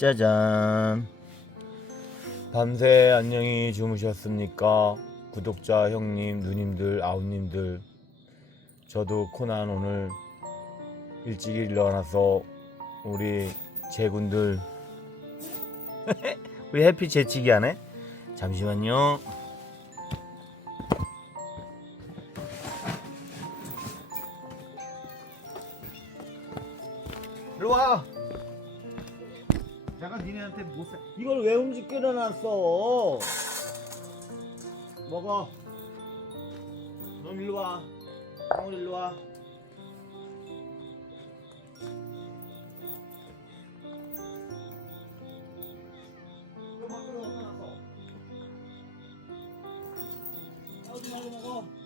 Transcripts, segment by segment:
짜잔. 밤새 안녕히 주무셨습니까? 구독자 형님, 누님들, 아우님들. 저도 코난 오늘 일찍 일어나서 우리 제군들 우리 해피 재치기 하네? 잠시만요. 이걸 왜 움직여 놨어? 먹어. 넌 일로 와. 형우 일로 와. 이거 밖으로 엎어놨어. 싸우지 말고 먹어.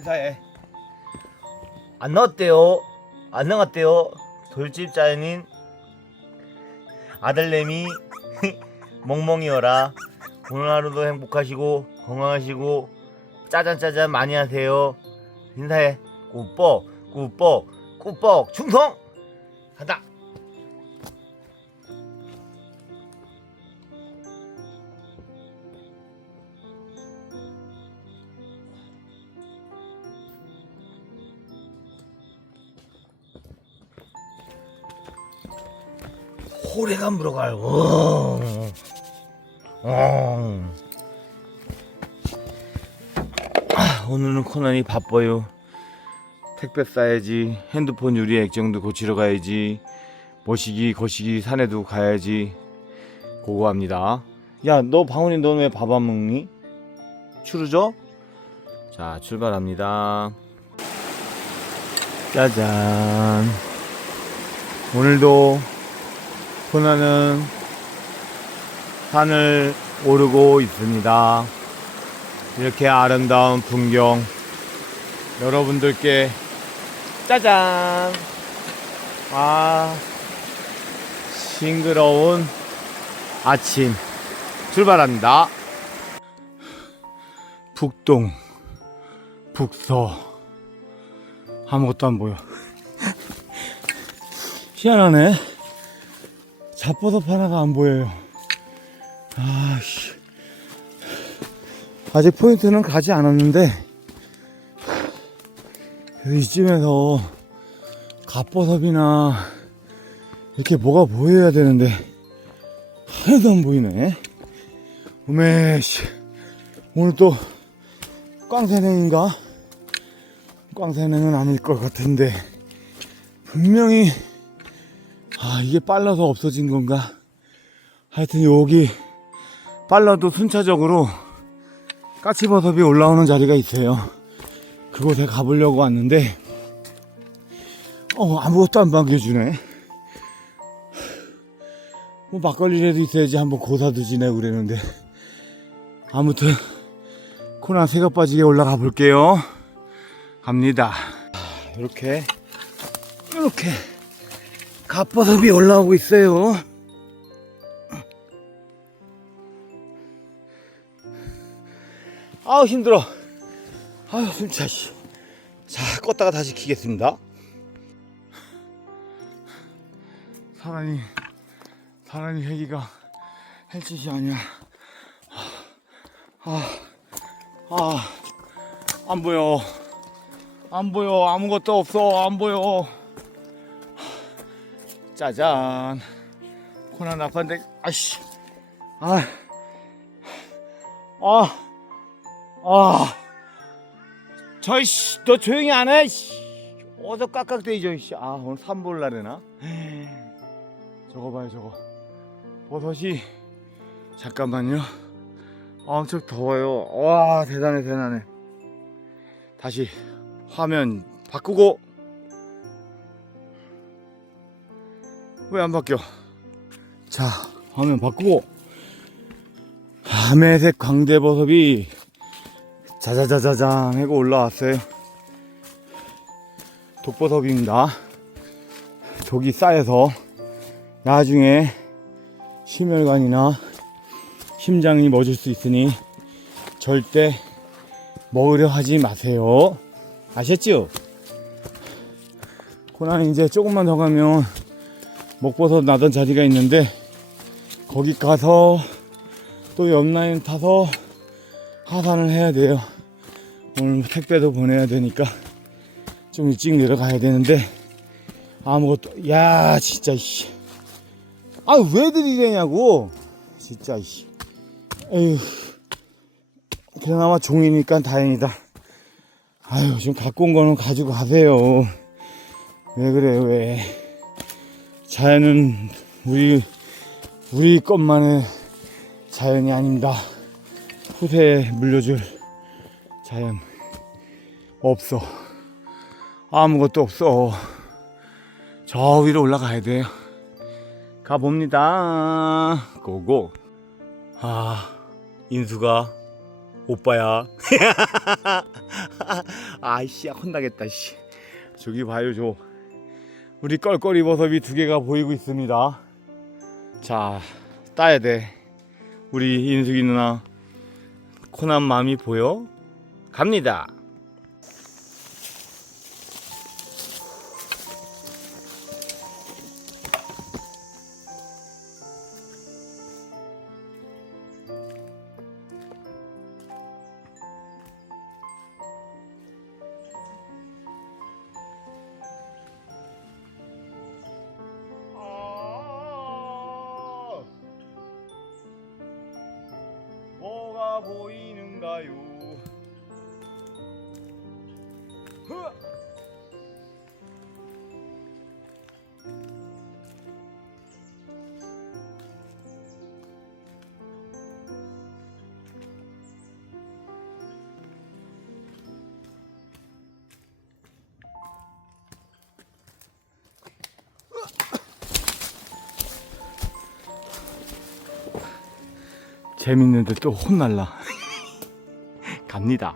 인사해. 안 나왔대요. 안 나갔대요. 돌집 자연인 아들내미 멍멍이여라. 오늘 하루도 행복하시고 건강하시고 짜잔짜잔 많이 하세요. 인사해. 꾸뻑 꾸뻑 꾸뻑 충성! 간다 호래가 물어가요. 어. 어. 아, 오늘은 코난이 바빠요. 택배 싸야지. 핸드폰 유리 액정도 고치러 가야지. 모시기 거시기 산에도 가야지. 고고 합니다. 야, 너 방훈이 너왜밥 안 먹니? 추르죠? 자, 출발합니다. 짜잔. 오늘도 코나는 산을 오르고 있습니다. 이렇게 아름다운 풍경 여러분들께 짜잔! 아, 싱그러운 아침 출발합니다. 북동, 북서 아무것도 안 보여. 희한하네. 잡버섯 하나가 안 보여요. 아씨. 아직 포인트는 가지 않았는데, 이쯤에서 갓버섯이나 이렇게 뭐가 보여야 되는데, 하나도 안 보이네. 우메씨. 오늘 또 꽝새냉인가? 꽝새냉은 아닐 것 같은데, 분명히 아 이게 빨라서 없어진 건가? 하여튼 여기 빨라도 순차적으로 까치버섯이 올라오는 자리가 있어요. 그곳에 가보려고 왔는데 어 아무것도 안 반겨주네. 뭐 막걸리라도 있어야지 한번 고사도 지내고 그랬는데. 아무튼 코나 새가 빠지게 올라가 볼게요. 갑니다. 이렇게 이렇게 갓버섯이 올라오고 있어요. 아우 힘들어. 아유 숨차 씨. 자 껐다가 다시 키겠습니다. 사람이 사람이 회기가 할 짓이 아니야. 아, 아, 안 보여. 안 보여. 아무것도 없어. 안 보여. 짜잔 코난 아빠인데 아씨 아 아, 아, 저이 씨, 너 조용히 안 해, 씨. 어서 깍깍대이죠, 씨. 아, 오늘 산볼라래나? 저거 봐요, 저거. 버섯이, 잠깐만요. 아, 엄청 더워요. 와, 대단해, 대단해. 다시 화면 바꾸고. 왜 안 바뀌어? 자, 화면 바꾸고. 밤의색 광대버섯이 자자자자잔 하고 올라왔어요. 독버섯입니다. 독이 쌓여서 나중에 심혈관이나 심장이 멎을 수 있으니 절대 먹으려 하지 마세요. 아셨죠? 고난이 이제 조금만 더 가면 먹버섯 나던 자리가 있는데 거기 가서 또 옆라인 타서 하산을 해야 돼요. 오늘 택배도 보내야 되니까 좀 일찍 내려가야 되는데 아무것도 야 진짜 씨. 아 왜 들이대냐고 진짜 씨. 에휴 그나마 종이니까 다행이다. 아유 좀 갖고 온 거는 가지고 가세요. 왜 그래요 왜? 자연은 우리 우리 것만의 자연이 아닙니다. 후세에 물려줄 자연 없어. 아무것도 없어. 저 위로 올라가야 돼요. 가봅니다. 고고. 아, 인수가 오빠야. 아이씨, 혼나겠다, 씨. 저기 봐요, 저. 우리 껄껄이 버섯이 두 개가 보이고 있습니다. 자, 따야 돼. 우리 인숙이 누나 코난 마음이 보여? 갑니다. 재밌는데 또 혼날라. 갑니다.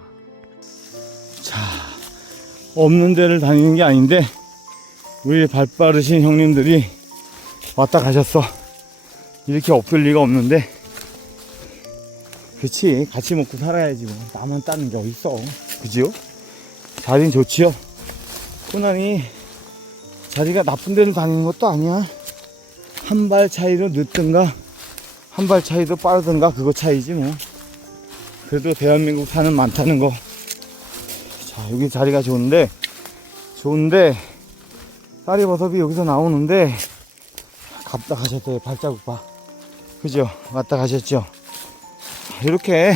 자, 없는 데를 다니는 게 아닌데, 우리 발 빠르신 형님들이 왔다 가셨어. 이렇게 없을 리가 없는데, 그치. 같이 먹고 살아야지 뭐. 나만 따는 게 어딨어. 그지요? 자리는 좋지요? 호난이 자리가 나쁜 데를 다니는 것도 아니야. 한 발 차이로 늦든가, 한 발 차이도 빠르든가 그거 차이지 뭐 그래도 대한민국 산은 많다는 거 자 여기 자리가 좋은데 좋은데 쌀이 버섯이 여기서 나오는데 갔다 가셨대요 발자국 봐 그죠? 왔다 가셨죠? 이렇게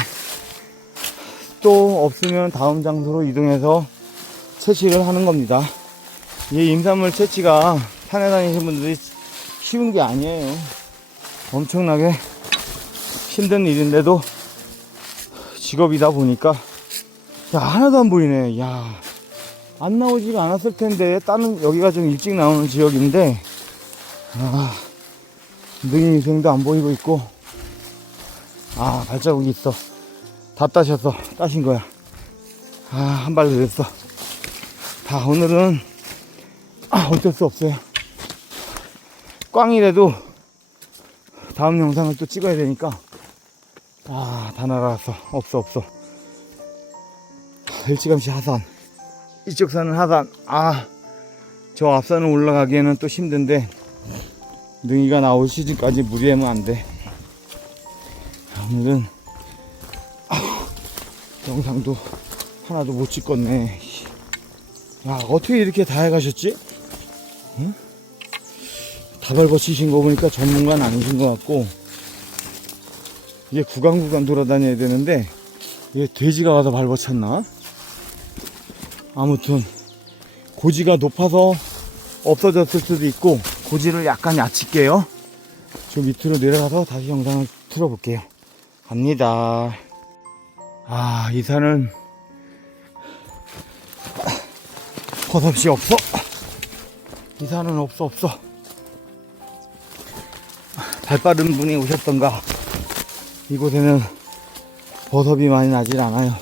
또 없으면 다음 장소로 이동해서 채취를 하는 겁니다. 이 임산물 채취가 산에 다니시는 분들이 쉬운 게 아니에요. 엄청나게 힘든 일인데도 직업이다 보니까 야 하나도 안 보이네. 야 안 나오지가 않았을 텐데 다른 여기가 좀 일찍 나오는 지역인데 아 능이 위생도 안 보이고 있고 아 발자국이 있어. 다 따셨어 따신 거야. 아 한발 늘렸어. 다 오늘은 아 어쩔 수 없어요. 꽝이라도 다음 영상을 또 찍어야 되니까 아 다 날아갔어 없어 없어 일찌감치 하산 이쪽 산은 하산 아 저 앞산을 올라가기에는 또 힘든데 능이가 나올 시즌까지 무리하면 안돼 오늘은 아휴, 영상도 하나도 못 찍었네 야 어떻게 이렇게 다 해가셨지? 응? 다 밟아치신 거 보니까 전문가는 아니신 것 같고 이게 구간 구간 돌아다녀야 되는데 이게 돼지가 와서 밟아쳤나? 아무튼 고지가 높아서 없어졌을 수도 있고 고지를 약간 야칠게요. 저 밑으로 내려가서 다시 영상을 틀어볼게요. 갑니다. 아 이 산은 버섯이 없어. 이 산은 없어 없어. 발 빠른 분이 오셨던가. 이곳에는 버섯이 많이 나질 않아요.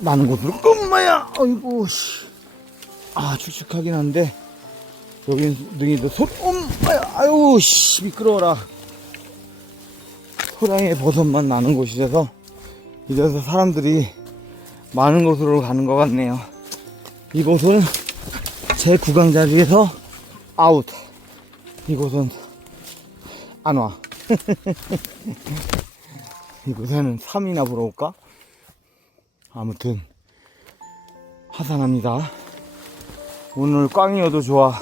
나는 곳으로 엄마야 아이고 씨. 아 축축하긴 한데 여긴 능이도 손 엄, 아유, 아유, 씨, 미끄러워라. 소량의 버섯만 나는 곳이라서, 이래서 사람들이 많은 곳으로 가는 것 같네요. 이곳은 제 구강 자리에서 아웃. 이곳은 안 와. 이곳에는 3이나 보러 올까? 아무튼, 하산합니다. 오늘 꽝이어도 좋아.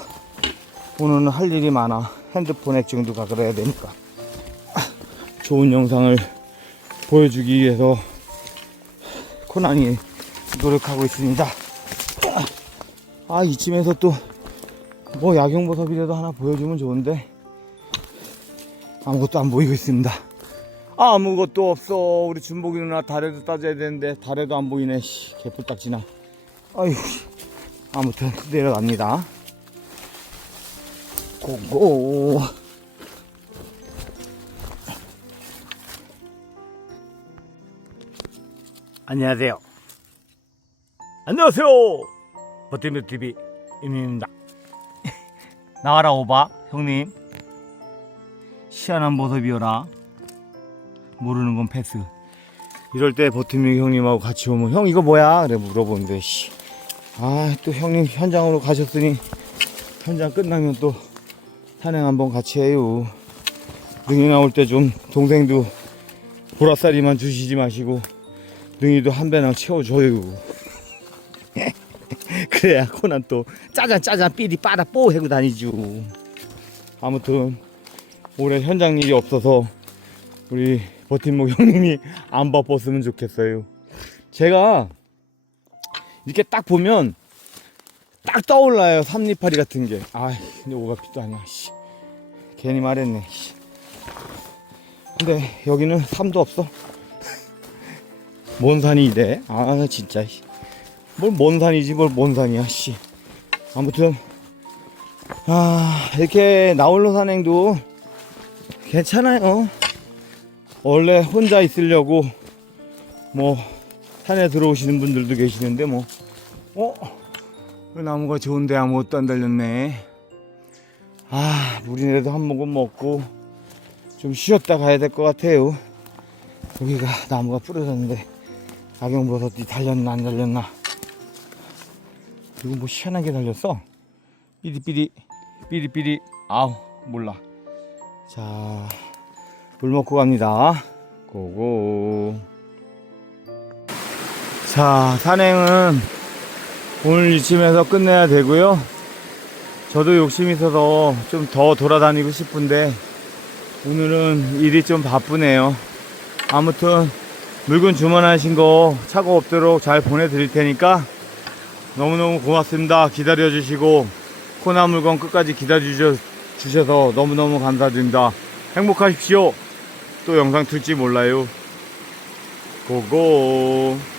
오늘은 할 일이 많아. 핸드폰 액정도 가 그래야 되니까. 좋은 영상을 보여주기 위해서 코난이 노력하고 있습니다. 아, 이쯤에서 또 뭐 야경보섭이라도 하나 보여주면 좋은데 아무것도 안 보이고 있습니다. 아무것도 없어. 우리 준복이 누나 달에도 따져야 되는데 달에도 안 보이네. 씨, 개뿔딱지나. 아유, 아무튼 내려갑니다. 고고. 안녕하세요. 안녕하세요. 버티미 TV 임입니다. 나와라 오바 형님. 희한한 모습이어라. 모르는 건 패스. 이럴 때 버티미 형님하고 같이 오면 형 이거 뭐야? 그래 물어보는데 씨. 아 또 형님 현장으로 가셨으니 현장 끝나면 또 산행 한번 같이 해요. 능이 나올 때 좀 동생도 보라쌀이만 주시지 마시고 능이도 한 배나 채워줘요. 그래야 코난 또 짜잔 짜잔 삐리 빠다 뽀 해고 다니죠. 아무튼 올해 현장 일이 없어서 우리 버팀목 형님이 안 바빴으면 좋겠어요. 제가 이렇게 딱 보면 딱 떠올라요 삼리파리 같은 게. 아, 근데 오가피도 아니야. 씨. 괜히 말했네. 씨. 근데 여기는 삼도 없어. 뭔 산이 이래? 아, 진짜. 씨. 뭘뭔 산이지? 뭘 뭔 산이야? 씨. 아무튼 아, 이렇게 나홀로 산행도 괜찮아요. 원래 혼자 있으려고 뭐 산에 들어오시는 분들도 계시는데 뭐 어? 그 나무가 좋은데 아무것도 안 달렸네. 아, 물이라도 한 모금 먹고 좀 쉬었다 가야 될 것 같아요. 여기가 나무가 부러졌는데 악용버섯이 달렸나 안 달렸나? 이거 뭐 희한하게 달렸어? 삐리삐리 삐리삐리 아우 몰라. 자, 물 먹고 갑니다. 고고. 자, 산행은 오늘 이쯤에서 끝내야 되고요. 저도 욕심이 있어서 좀 더 돌아다니고 싶은데 오늘은 일이 좀 바쁘네요. 아무튼 물건 주문하신 거 차고 없도록 잘 보내드릴 테니까 너무너무 고맙습니다. 기다려주시고 코나 물건 끝까지 기다려주셔서 너무너무 감사드립니다. 행복하십시오. 또 영상 틀지 몰라요. 고고.